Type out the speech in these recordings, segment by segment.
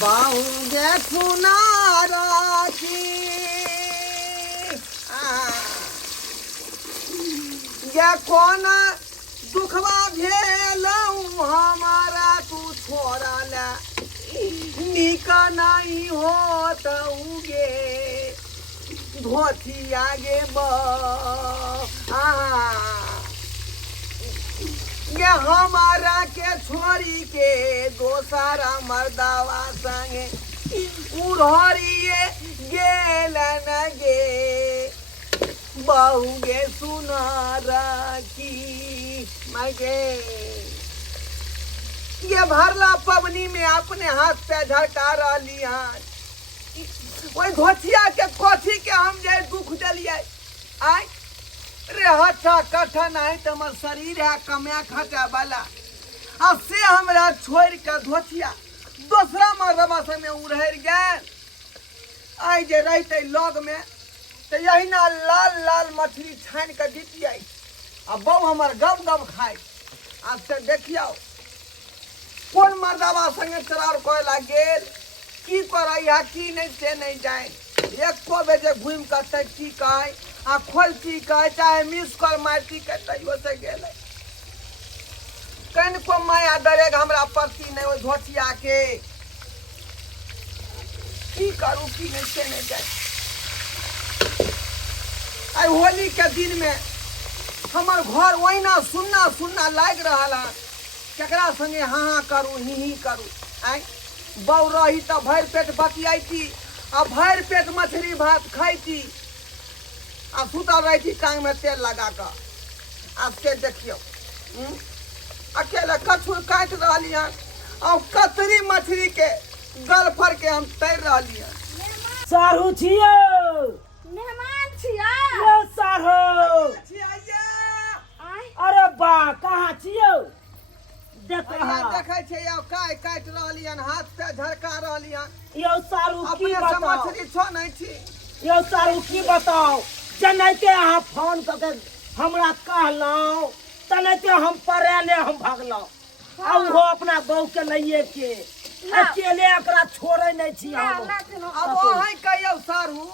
बाहुगे सुनारा की ये कौन दुखवा भेलऊ हमारा तू छोड़ा ला निका नहीं होत उगे धोती आगे ये हमारा के छोरी के दोसारा मर्दावा संगे उड़िए गेल न गे बहुगे सुनारा की मगे ये भरला पवनी में अपने हाथ पे झटका रही वही धोतिया के कथी के हम जे दुख दिलिए आय रे हट्ठा कट्ठा नहीं तो हमार शरीर है कमया खटा वाला आ से हमरा छोड़ के धोतिया दूसरा मर्दवा संग में उड़हर गए आई जे रहते लग में तो यही ना लाल लाल मछली छान के दीतिए आ बहु हमार गम गम खाए आज से देखियो कौन मर्दवा संगे चरार कोयला गेल की करैया की नहीं से नहीं जाए एक को बजे घूम कर की कहे आ खोलती कहे चाहे मिस कॉल मारती के तैयो से गेल कन को माया डरेगा हमरा पति नहीं वो धोतिया के की करूं की नहीं से नहीं जाए आई होली के दिन में हमार घर वही ना सुनना सुनना लाग रहा केकरा संगे हाँ करूँ ही करूँ आई बौ रही तो भर पेट बतियाती आ भर पेट मछली भात खाती आ सुतल रही टांग में तेल लगा कर आज के देखियो अकेले कछुर काट रही है और कतरी मछली के गल फर के हम तैर रही है सारू छियो मेहमान छिया यो सारू अरे बा कहाँ छियो देखो देखे छे यो काय काट रही है हाथ पे झरका रही है यो सारू की अपने से बताओ मछली छो नहीं छी यो सारू की बताओ जनैते अहाँ फोन करके हमरा कहलौं तनैते हम परेने हम भगलौं आ वो अपना बहू के लइए के अकेले एकरा छोड़े नहीं छी हम अब वही कहियो सारू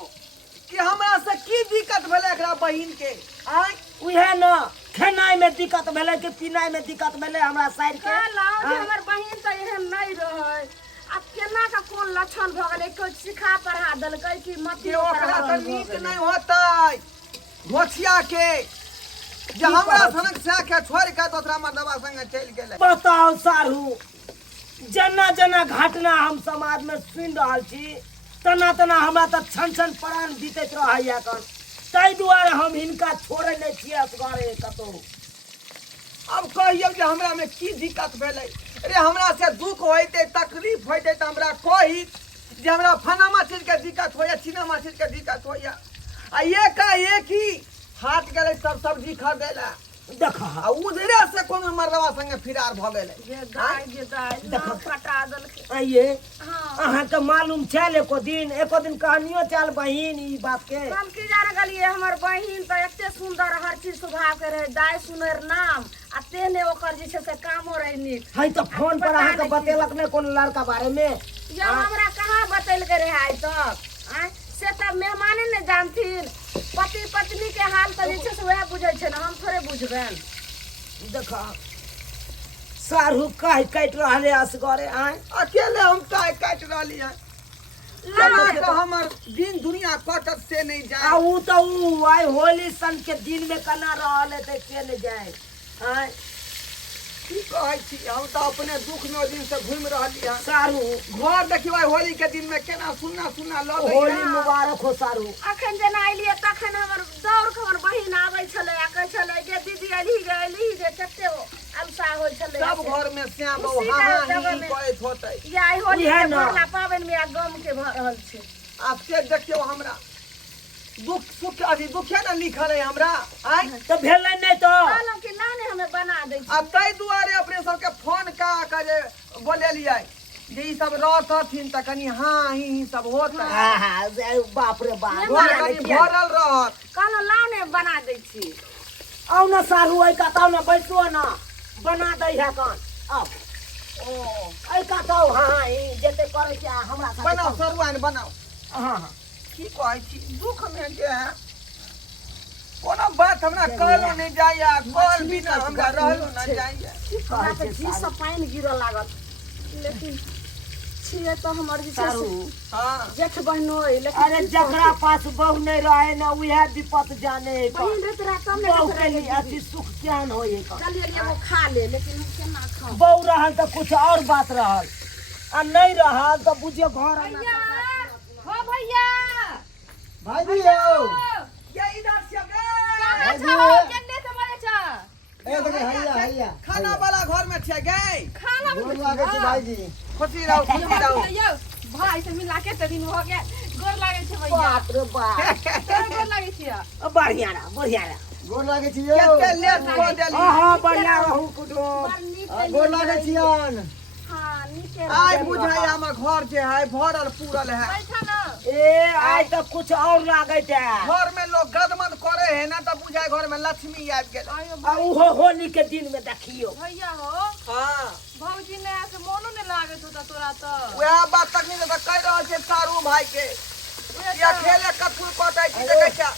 कि हमरा से की दिक्कत भेले एकरा बहिन के आय उहे न खेनाई में दिक्कत भेले कि पिनाई में दिक्कत भेले हमरा साइड के हमर बहिन तो एहन नहीं रहे अब केना का कौन लक्षण भ गेलै कोई सिखा पढ़ा देलकै कि मत ओकरा त नीक नहीं होतै धोतिया के जे हमरा सनक से के छोड़ के दोसरा मर्दवा संगे चल गेलै बताओ सारू जना जना घटना हम समाज में सुन रहल छी तना तना हमरा त छन छन प्राण बीतैत रहैया कन ताहि दुआरे हम हिनका छोड़े नहीं छी असगरे कतो अब कहियो जे हमरा में की दिक्कत भेलै अरे हमरा से दुख होइते तकलीफ होइते त हमरा कही जे हमरा फनामा चीज के दिक्कत होया चिनामा चीज के दिक्कत होया आ एक ही हाट गेलै सब सब्जी खरीदेला देखा आ उधरे से कोनो मर्दवा संगे फिरार भ गेलै जे दाई ना पटा देलकै आइए हां अहाँ के मालूम छल एको दिन कहानियो चल बहिन ई बात के हम की जान गलिए हमर बहिन तो एते सुंदर हर चीज स्वभाव के रहे दाई सुनर नाम आ तेने ओकर जे छै से कामो रहे नीक है तो फोन पर अहाँ के बतेलक ने कोन लड़का बारे में ये हमरा कहां बतेलकै रहे आज तक आय से तब मेहमाने ने जानथिन पति पत्नी के हाल तो जे छै से वह बुझै छै ना हम थोड़े बुझबेन देखा सारू काहे काट रहले असगरे आय अकेले हम काहे काट रहली है तो हमर दिन दुनिया कटत से नहीं आ जाए ऊ तो ऊ आय होली सन के दिन में कना रहले त चले जाए आय की कहै छी हम तो अपने दुख में दिन से घूम रहली है सारू घर देखियो होली के दिन में केना सुन्ना सुन्ना लगे होली मुबारक हो सारू अखन जेना आइलिए तखन हमर दौड़ के हमर बहिन आबै छलै आ कहै छलै जे दीदी एली जे कते अवसा होय छलै सब घर में श्याम बहु हां ही कहैत होतै ये आई होली के पहला पावन में आ गम के भ रहल छै आप से देखियो हमरा दुख सुख अभी दुखे ना लिखल है हमरा आय तो भेलै नहीं तो कहलौं कि लाने हमें बना दै छी आ तै दुआरे अपने सबके फोन का जे बोलेलियै जे ई सब रहथिन त कनी हां ही सब होतै हां बाप रे बाप घर कनी भरल रहत कहलौं लाने बना दै छी आओ ना सारू आई का ताऊ ना बैठो ना बना दई है कौन आओ ओ ऐ कहतौ हाँ ई जते करे छै हमरा साथे बनाओ कर। सरुआन बनाओ हाँ हाँ की कहै छी दुख में जे है कोनो बात हमरा कहलो नहीं जाइया कल बिना हमरा रहलो न जाइया हमरा तो घी से पानी गिरऽ लागत लेकिन छिए तो हमर जे छै सारू से हां जेठ बहनो लेकिन अरे जकरा पास बहू नहीं रहे ना उहे विपत जाने बहिन रहत रहा तब बहू ने के लिए अति सुख ज्ञान होए का चलिए लिए वो खा ले लेकिन हम केना खाओ बहू रहल तो कुछ और बात रहल आ नहीं रहल तो बुझियो घर आना भैया हो भैया भाईजी हो ये इधर से कहाँ गए छ केने से मरे छ ए देखे हैया हैया खाना वाला घर में छे गए खाना गोर लागे छै भाईजी खुशी रहो खुशी रहो यौ भाई से मिला के दिन हो गया गोर लागे छै भैया बाप रे बाप तोर गोर लागे छियै बढ़िया रहा बढ़िया रहा गोर लागे छी यौ केते लेट को देली हाँ बढ़िया रहू कुटुम बड़ नीक गोर लागे छियन हां नीके आई बुझाई हमर घर जे है भरल पूरल है बैठा ना ए आज तो कुछ और लागत है घर में लोग गदमद करे है ना तो बुझाई घर में लक्ष्मी आबि गेल आयो आ उहो होली के दिन में देखियो भैया हो हां भौजी ने से मोनो ने लागत होता तोरा तो वह बात तक नहीं तो कह रहल छे सारू भाई के या खेले कथुर कटाई छी देखे क्या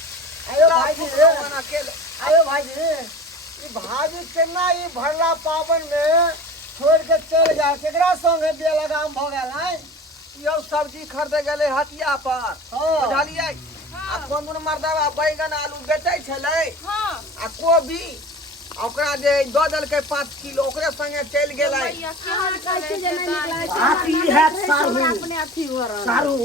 आयो भाईजी रे मना खेले आयो भाईजी ई भाजी केना ई भरला पावन में छोड़ के चल जा केकरा संगे बेलगाम भ गेल है यो सब्जी खरीदे गेले हटिया पर हां बुझलिए आ कोन मर्दवा बैगन आलू बेचै छलै हां आ कोबी ओकरा जे दऽ देलकै 5 किलो ओकरे संगे चलि गेलै भैया केहन कहै जे नहीं निकलै बात ई है सारू अपने अथी हो रहा सारू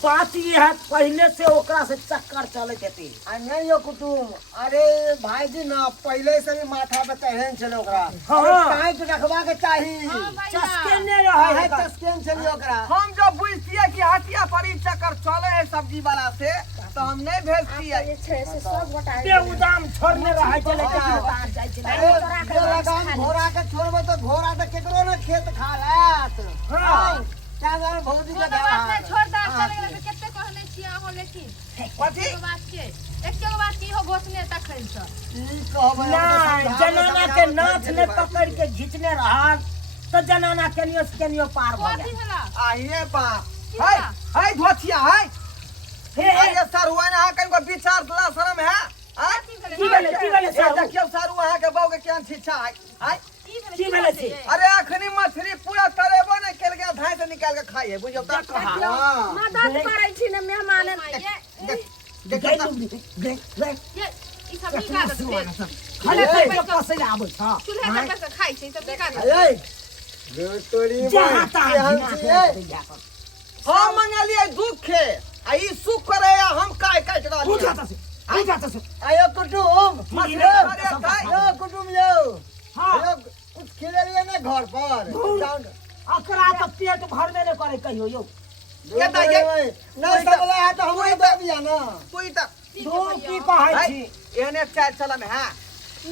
बात ये है पहले से ओकरा से चक्कर चलत हेती आ नहीं यो कुटुम अरे भाईजी ना पहले से भी माथा पे चढ़न छले ओकरा हाँ। काहे पे रखबा के चाही हां भैया चस्के ने हाय रहे चस्केन छले ओकरा हम जो बुझतिए कि हटिया पर ई चक्कर चले है सब्जी वाला से तो हम नहीं भेजतिए ये छै से सब गोटा पे उदाम छोड़ने रहे चले हाँ। जाय छले अरे बेलगाम घोड़ा के छोड़बो तो घोड़ा तो केकरो ना खेत खा लेत हाँ। क्या जाने भौजी वो के तो बात नहीं छोड़ दा हाँ। चले गेले केते कहने छियै अहो लेकिन कथी एगो बात के एके बात की हो घोषणे तखन से ई कहबै नहीं जनाना के नाथ ने पकड़ के घिचने रहल तो जनाना केनियो से केनियो पार भ कथी गया हला आइए बाप की हाय बा? हाय धोतिया हाय हे अरे सर हुआ ना कनको विचार दला शर्म है हाय की भेले ए देखियो सारू अहाँ के बाऊ के केहन छिछा है हाय की भेले छी? अरे अखनी मछली पूरा तरेबो नहीं केल के धाय से निकाल के खाइए बुझौ त हां मदद करै छी ने मेहमान देखियो ये ई सब निका दे खाली पे पसे आबै छ चूल्हे पर से खाइ छै सब निका दे अरे रे तोरी जहाँ तहाँ केहन घिना छियै के दैया कर। हम मंगलिए दुख है आ ई सुख करे या हम काय काट रहल पूजा त से पूजा त से आयो कुटुम मछली यो अरे खाय यो कुटुम यो हां यो कुछ खिलेलिए ना घर पर जाउन अकरा त पेट भरबे ने करे कहियो यो ये दा ये नहीं सबले है तो हम दे दिया ना कोई त दो की कहै छी एने चाय चलम है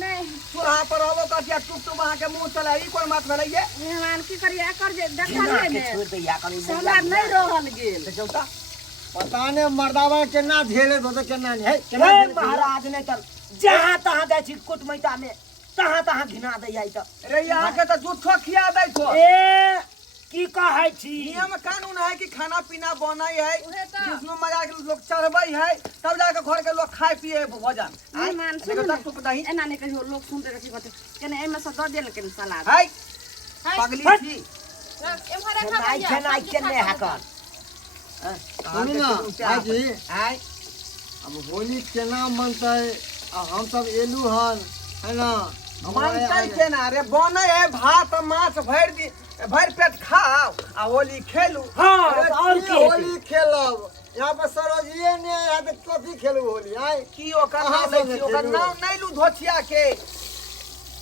नहीं चूल्हा पर रहबो कथिया टुक टुक अहाँ के मुंह चला ई कोन बात भेलै ये मेहमान की करिया कर जे घिना देखलिए के ने छोड़ दैया करी से हमरा नहीं रहल गेल देखियो त पता नहीं मर्दावा केना झेले तो केना नहीं है केना हे झेले? महाराज ने तर जहाँ तहाँ जाइ छी कुटमैता में तहाँ तहाँ घिना दैया ई त रे यहाँ के तो झूठो खिया दै छो ए की कहै छी नियम कानून है कि खाना पीना बनै है उहे त विष्णु मजा के लोग चढ़बै है तब जाके घर के लोग खाए पिए भोजन मेहमान देखो सुन त टुक दही एना नहीं कहियो लोग सुनते रही कते कने एमे से द देल के सलाद है पगली छी एमहर रखा खेनाइ भैया खेनाइ केने हाकत सुनी ना भाईजी है अब होली केना मनतै आ हम सब एलू हन है ना मनतै केना रे बनै है भात माछ भरि पेट खाओ आ होली खेलू हाँ अरे तो और की की हेतै? होली खेलब यहाँ पे सरोजिए ने है तो कथी खेलू होली आय की ओकर अहाँ नाम लै संगे छी ओकर खेलू। नाम नहीं लू धोतिया के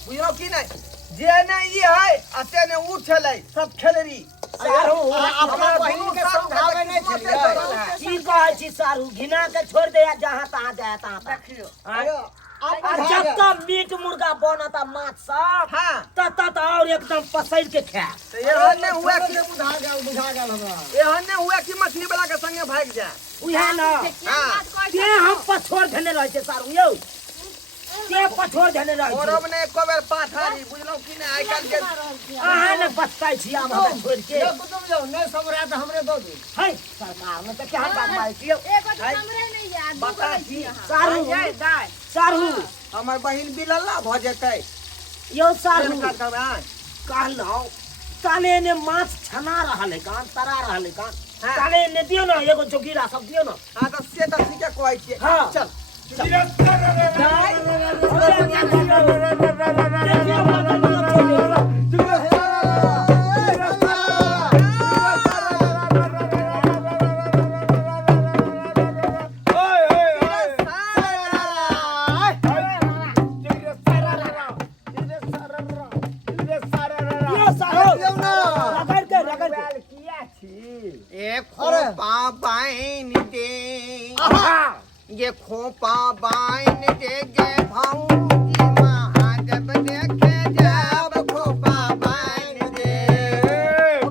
बुझलो की नहीं जे ने ई है आ ते ने ऊ छलै सब खेलरी सारू अपना बहिन के समझावे नहीं छलियै की कहै छी सारू घिना के छोड़ दैया जहाँ तहाँ जाए तहाँ तहाँ देखियो आयो और आप जब तक मीट मुर्गा बनता माछ सब हाँ तब और एकदम पसैर के खाए तो एहन ने हुआ कि बुझा गेल हमरा एहन ने हुआ कि मछली वाला के संगे भाग जाए उहे न बात कहै ते हम पछोड़ देने रहे छै सारू यौ के पछोड़ धने रह और अब ने एको बेर पाथारी बुझलौ कि ने आइ काल के अहाँ ने बचताई छी आब हमरा छोड़ के ये कुतुम जाओ नहीं समरा तो हमरे दो दी है सरकार ने तो क्या बात मार छियो एगो तो हमरे नहीं याद बता छी सारू जाय दाय सारू हमर बहिन बिलल्ला भ जेतै यो सारू का करबा कहलौ ताले ने माछ छना रहल है कान तरा रहल है कान ताले ने दियो ना एगो जोगीरा सब दियो ना हां त से त ठीके कहै छियै हाँ। चल ये खोपा बाइन दे गे भाऊजी महादेव देखे जब खोपा बाइन दे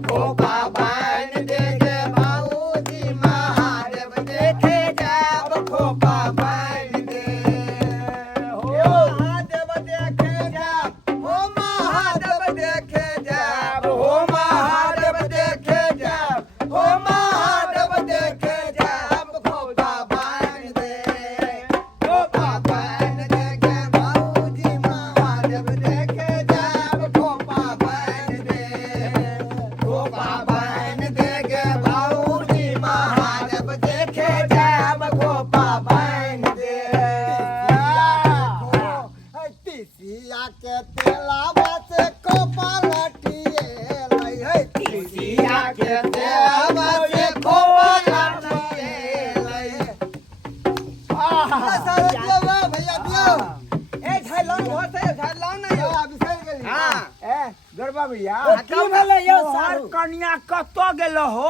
खोपा बाइन दे गे भाऊजी महादेव देखे जब खोपा बाइन दे हो महादेव देखे जब हो महादेव देखे जब हो महादेव देखे जब हो महादेव देखे जब खोपा बाइन दे कन्या कतो गेल हो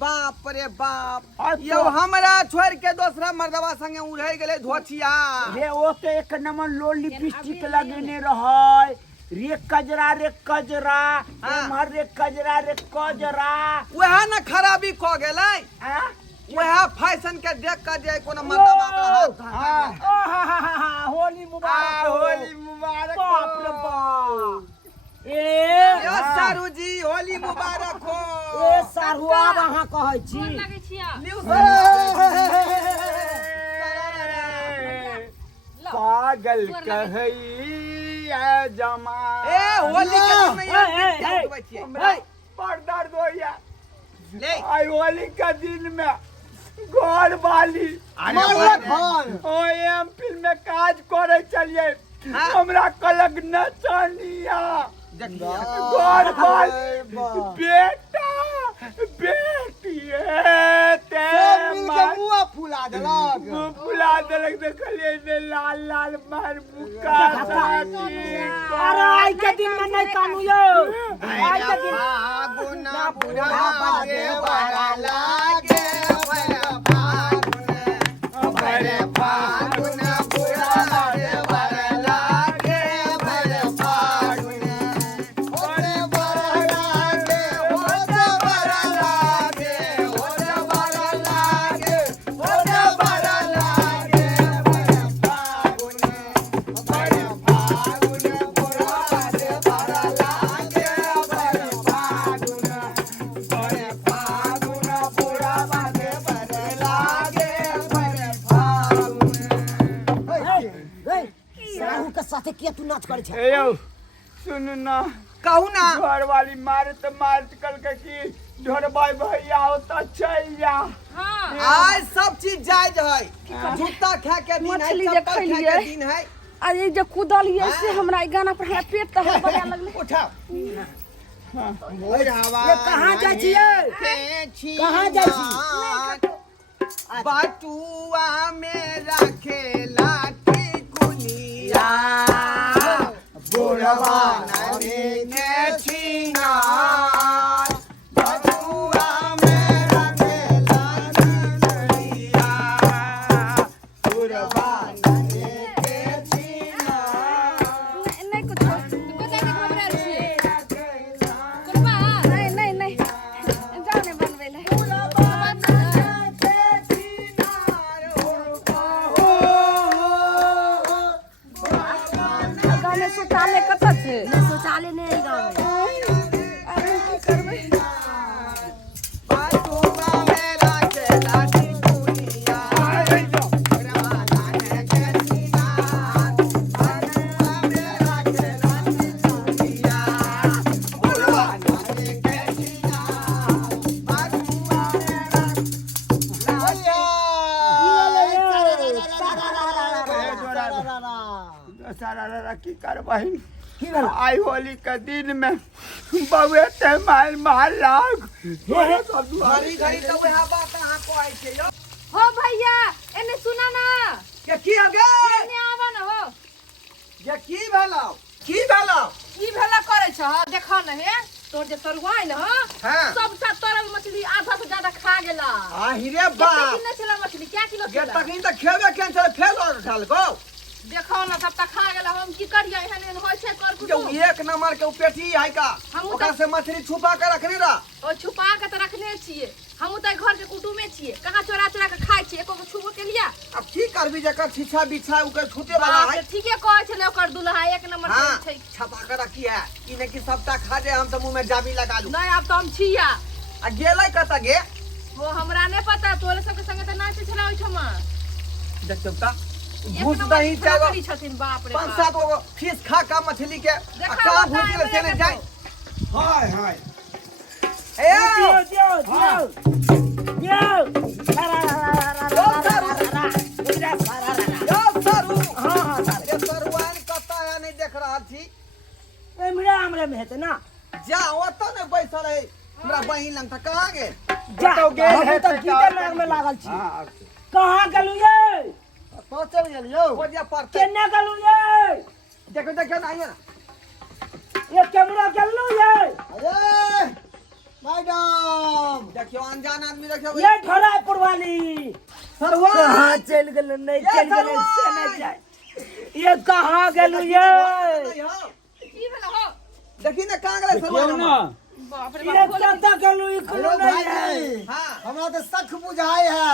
बाप रे बाप यो हमरा छोड़ के दूसरा मर्दवा संगे उड़े गेले धोचिया रे ओ के एक नंबर लो लिपस्टिक लगने रहय रे कजरा एमहर रे कजरा वह न खराबी क गेलै वह फैशन के देख के जे कोनो मर्दवा होली मुबारक होली मुबारक बाप रे बाप यो सारू जी होली मुबारक हो ए सारू आब अहाँ कहै छी लगे छिया पागल कहई जमा ए होली के दिन में ये उठबै छियै पर दर्द होइया ले आई होली के दिन में घर वाली ओ एमपी में काज करे चलिए हमरा कलक न चानिया घर वाली बेटा बेटी ते मुआ फुला देलक देखलिए ने लाल लाल मार मुका अरे आई के दिन में नहीं कानू यो आई के दिन गुना बुढ़ा के बड़ा लागे भरे फागुन बुढ़ा के बड़ा लागे भरे फागुन ओरे बड़ा लागे ओरे बड़ा लागे ओरे बड़ा लागे ओरे बड़ा लागे भरे फागुन बुढ़ा के बड़ा लागे भरे फागुन बुढ़ा के बड़ा लागे भरे फागुन सारू के साथे के तू नाच करे छ ए यौ सुन ना कहू ना घर वाली मारे तो मार कल के की ढोरबाई भैया हो तो चल जा हां आज सब चीज जायज है जूता खा के दिन है मछली चप्पल जे खा खइलिए। के दिन है अरे जे कूदल ये से हमरा ई गाना पर हमरा पेट त बढ़िया लगले उठा बुढ़ावा ये कहाँ जाइ छियै कहाँ जाइ छी बटुआ में रखेला टिकुलिया बुढ़वा ने छीना बटुआ में रखेला टिकुलिया बुढ़वा ने छीना नहीं कुछ बता के घबरा छी कुरबा नहीं जाने बनवेले नहीं है गाँव में। अब करबै बातुआ मेरा के लाठी दुनिया रवाना है कैसीना बातुआ मेरा के लाठी दुनिया रवाना है कैसीना बातुआ मेरा सारा की करवाही की भेल? आई होली के दिन में बउए ते मार मार लाग घड़ी घड़ी तो वहाँ बात कहाँ को आई छे यो हो भैया एने सुना ना, के की हो गे एने आवा ना हो। ये की भेलौ की भेला करे छ देखा न हे तोर जे तरुआई न हाँ। सबटा तरल मछली आधा से ज्यादा खा गेला। आहिरे कितना बाप किलो चला मछली, क्या किलो गे चला? तकिन त खेबे केन छल फेल और ढल गो देखो ना सबटा खा गेला। हम की करिए एहन एहन होय छै कर जो कुछ। एक नंबर के पेटी है का हम ओकरा से मछली छुपा के रखने रह ओ छुपा के त रखने छिए। हम त घर के कुटुमे छिए, कहाँ चोरा चोरा के खाय छिए, एको को छुबो के लिया। अब की करबी जकर छिछा बिछा उकर छूटे वाला बाप है रे ठीके कहै छले ओकर दुल्हा एक नंबर हां छै। छपा के रखी है ई ने की सबटा खा दे हम त मुंह में जाबी लगा लू नहीं अब तो हम छिया। आ गेलै कत गे वो हमरा ने पता, तोरे सबके संगे त नाच छला ओइ ठमा। देख देवता एक घूस नंबर दही की चागो करी छथिन बाप रे पांच बाप। सात गो फीस खा का मछली के देखा का होता भूज है, के चले देखो। जाए हाय हाय ए यो सरू ये सरुआन कता है नहीं देख रहा थी हमरे में हेतै ना जा ओतऽ ने बैसल है हमरा बहिन लंग त कहाँ गेल जा तो गेल हम है त कीर्तन में लागल छी। हां कहाँ गेलू ये? तो चल गेलियो हो जा पड़ते केने गेलू ये? देखो देखो ना आइए ना ये कैमरा गेलू ये? अरे मैडम देखियो अनजान आदमी देखियो ये ठोरा पुरवाली सरुआ कहाँ चल गेलू? नहीं चल गेलू से नहीं जाए। ये कहाँ गेलू ये? की भेला हो? देखी ना कहाँ गेलै सरुआ ना बाप रे ये बाप। कता गेलू? ई हेलो कोनो नहीं है। भाई हां हमरा तो शक बुझाई है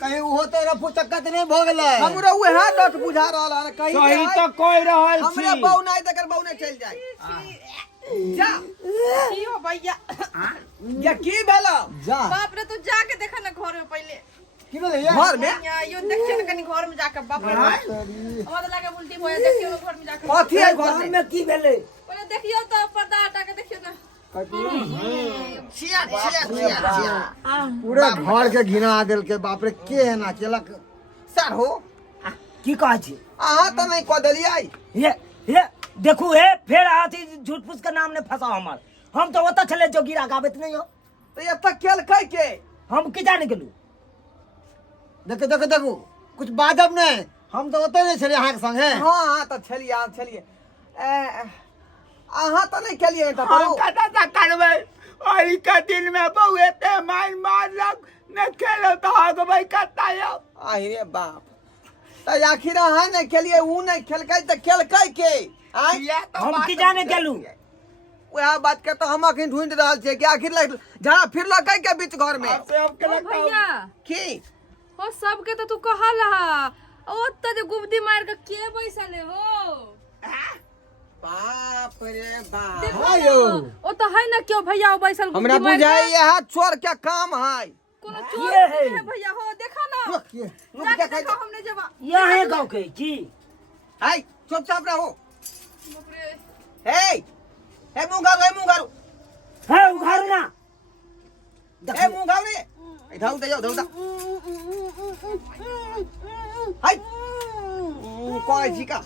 कहीं वो तो रफू चक्कत नहीं भ गेलै हमरो उहे हाथ दत बुझा रहल है कहीं सही तो कह रहल हमरे छी बहू नहीं तकर बहू नहीं चल जाए जा की हो भैया? ये की भेलो जा बाप रे तू जाके देखा ना घर में पहले। की भेलै ये घर में यो देखियो ना कनी घर में जाके बाप रे बाप। हमरा तो लागे उल्टी होय, देखियो ना घर में जाके। कथी है घर घर में में की भेलै? पहले देखियो तो पर्दा हटा के देखियो ना। छिया छिया छिया छिया पूरा घर के घिना देल के बाप रे के है ना केलक सर हो की कहै छी? अहाँ तो नहीं कह देलियै ये देखू हे फेर आथी झूठ फूस के नाम ने फंसाओ हमर। हम तो ओतऽ छले जो गिरा गाबैत नहीं हो। तो ये तक केलकै के हम की जाने गेलू? देखो देखो देखो कुछ बाजब नहीं हम तो ओते नहीं छले अहाँ के संगे हाँ हाँ तो छलिए अहाँ छलिए अहाँ तो नहीं केलिए तो हम कता ता करबै ओही के दिन में बउए ते मार मार लाग न खेलो तो हगबै कता यो अरे बाप तो आखिर अहाँ नहीं खेलिए ऊ नहीं खेलकै तो खेलकै के आय ये तो हम बात की जाने गेलू? वह बात के तो हम अखन ढूंढ रहल छियै कि आखिर जहाँ फिरलकै के बीच घर में से अब के ओ भैया की हो सबके तो तू कहल हा ओ त जे गुबदी मार के बैसले हो। बाप रे बाप देखो हाँ ना, यो। ओ तो है ना क्यों भैया वो बैसल हमरा गुबदी मार के। बुझाई यह चोर के काम है कोनो ये चोर है। नहीं है भैया हो देखा ना। ये जाके देखो हमने जब यहाँ गाँव के की आई चुपचाप रहो बाप रे। हे मुंह गारू है उघारू ना हे मुंह गारू रे इधर दे जाओ धौदा हाय कोई जी का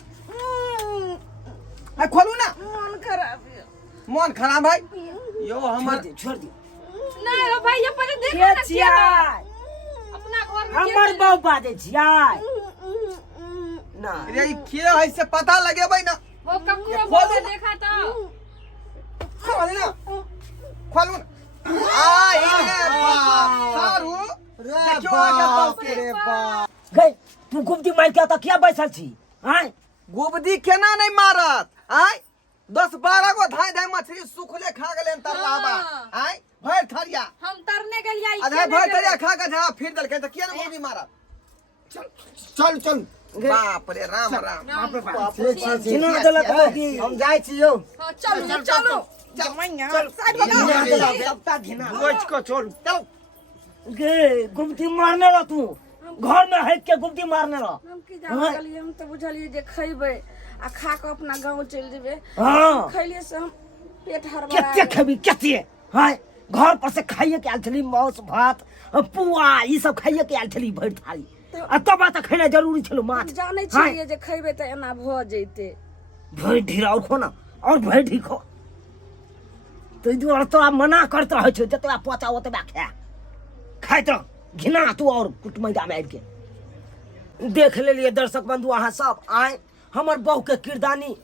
है खोलू ना मन खराब है। मन खराब है यो हमर छोड़ दी नहीं हो भैया पहले देखो के ना छियै? क्या अपना घर में हमर क्या बहू बाजै छियै ना। रे ई के है से पता लगेबै ना वो ककरो ये खोलो बोले ना। देखा तो खोल ना खोलू ना आ ये बाप सारू रे देखियो आगे बाप पास के। रे बाप गई तू गुप्ती मार के किया बैसल छी? आय गुबदी केना नहीं मारत आय 10-12 गो धाय धाय मछली सुखले खा गेले तरलाबा हाँ। आय भर थरिया हम तरने गेलिए आधा भर थरिया खा के जहाँ फिर दलके त किया ना गुबदी मारत चल चल बाप रे राम राम घिना देलक बौकी हम जाइ छी यौ चलू चलू सबटा घिना रोज को छोड़ चल गे गुमती मारने रह तू घर में है के गुमती मारने रह हम की जानलिए हम तो बुझलिए जे खइबे आ खा के अपना गांव चल जेबे हाँ खइले से हम पेट हड़बड़ा केते खेबी केते हाय घर पर से खाइए के आयल छली मांस भात पुआ ई सब खाइए के आयल छली भरि थाली आ तब त खैना जरूरी छलो माछ जानै छियै जे खइबे त एना भ जइते भरि ढीर और खो ना और भरि ढी खो तो दुआरे तोरा मना करत रहै छौ जतबा पचा ओतबा खा खाइत रह घिना तू और कुटमैदा में आबि के देख लेलिए दर्शक बंधु अहाँ सब आय हमर बहू के किरदानी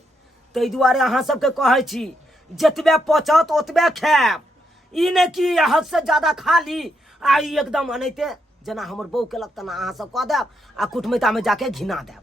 ताहि दुआरे अहाँ सबके कहै छी जतबे पचत ओतबे खायब ई नहि कि हद से ज्यादा खा ली आ ई एकदम अनैते जेना हमर बहू केलक तना अहाँ सब कह देब आ कुटमैदा में जाके घिना देब।